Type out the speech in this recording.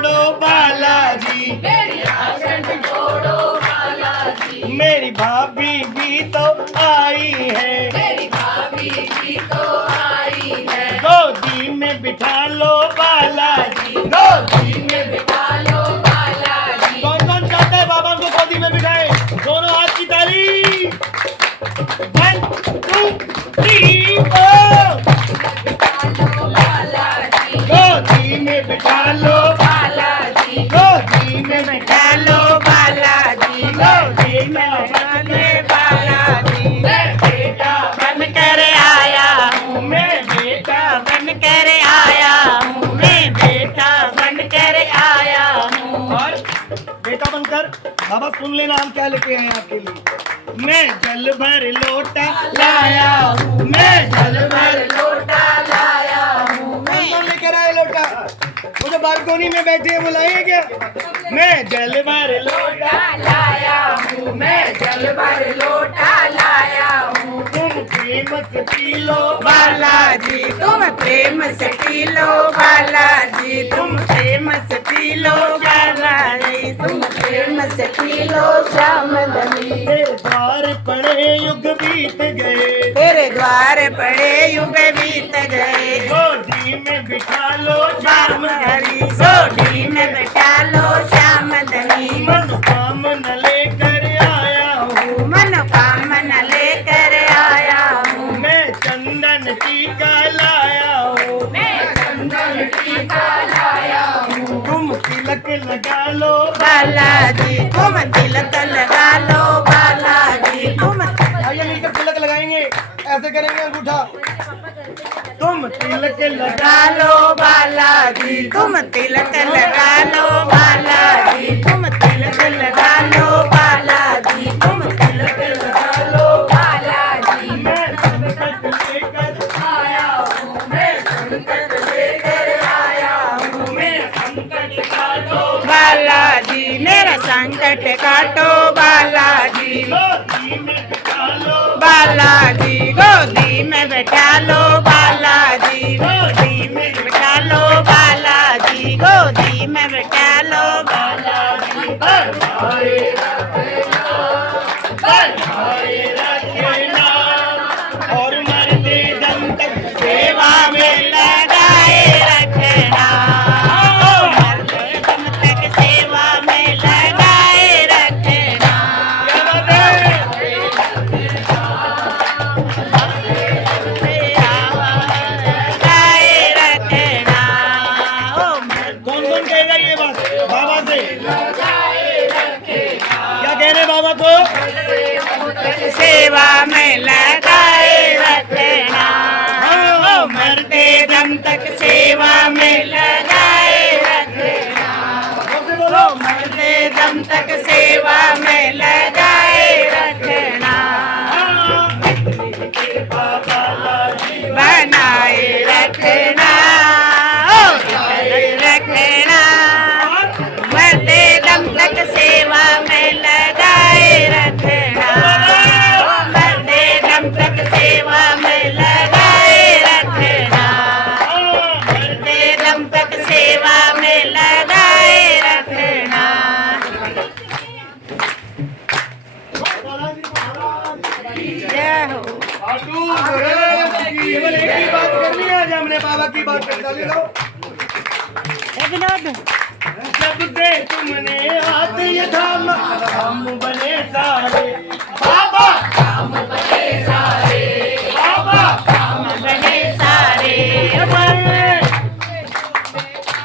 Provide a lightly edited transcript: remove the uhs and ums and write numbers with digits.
जोड़ो बालाजी, मेरी आसन जोड़ो बालाजी, मेरी भाभी भी तो आई है, मेरी भाभी भी तो आई है, गोदी में बिठा लो बालाजी, गोदी में बिठा लो बालाजी, कौन कौन चाहता है बाबा को गोदी में बिठाए? दोनों हाथ की ताली। 1 2 3 4। बालाजी, गोदी में बिठा लो, बालाजी, गोदी में बिठा लो बालाजी, गोदी में बालाजी, मैं बेटा बन कर आया हूँ, मैं बेटा बन कर आया हूँ, मैं बेटा बन कर आया हूँ। और बेटा बनकर बाबा सुन लेना हम क्या लेके आए हैं आपके लिए। मैं जल भर लोटा लाया हूँ, मैं जल भर लोटा लाया हूँ, कौन लेकर आए लोटा? वो जो बालकोनी में बैठे हैं वो लाए क्या? मैं जल भर लोटा लाया हूँ, मैं जल भर लोटा लाया हूँ, तुम प्रेम से पी लो बालाजी, तुम प्रेम से पी लो बालाजी, तुम प्रेम से पी लो बालाजी, तुम प्रेम से पी लो श्याम दली। तेरे द्वार पड़े युग बीत गए, तेरे द्वार पड़े युग बीत गए, गोदी में बिठा लो श्याम धनी, सोडी में बैठा लो श्याम धनी, मनोकामना लेकर आया हूँ, मनोकामना लेकर आया हूँ, मैं चंदन टीका लाया हूँ, मैं चंदन टीका लाया हूँ, तुम तिलक लगा लो बालाजी, तुम तिलक लगा लो बालाजी, तुम आइए मिलकर तिलक लगाएंगे, ऐसे करेंगे अंगूठा। तुम तिलक लगा लगा लो बालाजी, तुम तिलक लगा लो बालाजी, तुम तिलक लगा लो बालाजी, तुम तिलक लगा लो बालाजी, मैं संकट लेकर आया हूँ, मैं संकट लेकर आया हूँ, मैं संकट काटो बालाजी, मेरा संकट काटो बालाजी, गोदी में बिठा लो बालाजी, गोदी में बैठा लो बालाजी, गोदी में बैठा लो बालाजी, गोदी में बैठा लो बालाजी। बनाए रखना और मरते दम तक सेवा में लगाए रखना, मरते दम तक सेवा में लगाए रखना, लगाए रखना, ओ कौन कौन कहेगा ये बात बाबा से? क्या कह रहे बाबा को? सेवा में लगाए रखना, ओ मरते दम तक सेवा में लगाए रखना, ओ मरते दम तक सेवा में लगाए रखना, बनाए रखना, ओ बनाए रखना, मरते दम तक सेवा में लगाए रखना, ओ मरते दम तक सेवा में लगाए रखना, मरते दम तक सेवा में लगाए रखना। जय हो। केवल एक ही बात करनी है, आज हमने बाबा की बात कर डाली। लो विनोद जब से तुमने हाथ ये थामा हम बने